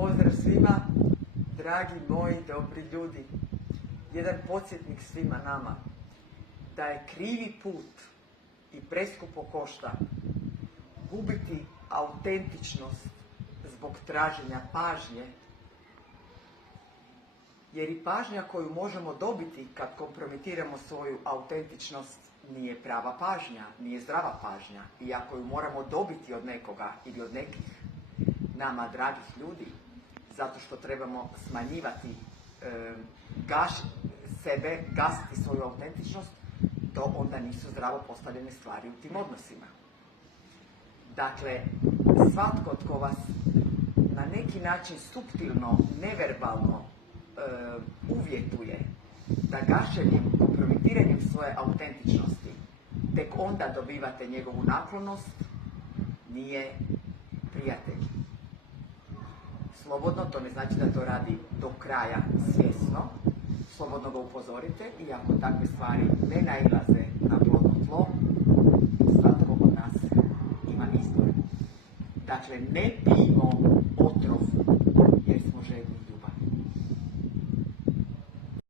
Pozdrav svima, dragi moji dobri ljudi. Jedan podsjetnik svima nama da je krivi put i preskupo košta gubiti autentičnost zbog traženja pažnje, jer i pažnja koju možemo dobiti kad kompromitiramo svoju autentičnost nije prava pažnja, nije zdrava pažnja. I ako ju moramo dobiti od nekoga ili od nekih nama dragih ljudi, zato što trebamo smanjivati sebe, gasiti svoju autentičnost, to onda nisu zdravo postavljene stvari u tim odnosima. Dakle, svatko tko vas na neki način suptilno, neverbalno uvjetuje da gašenjem, kompromitiranjem svoje autentičnosti tek onda dobivate njegovu naklonost, nije prijatelj. Slobodno, to ne znači da to radi do kraja svjesno, slobodno ga upozorite i ako takve stvari ne nailaze na plodno tlo, svatko od nas ima izbor. Dakle, ne pijmo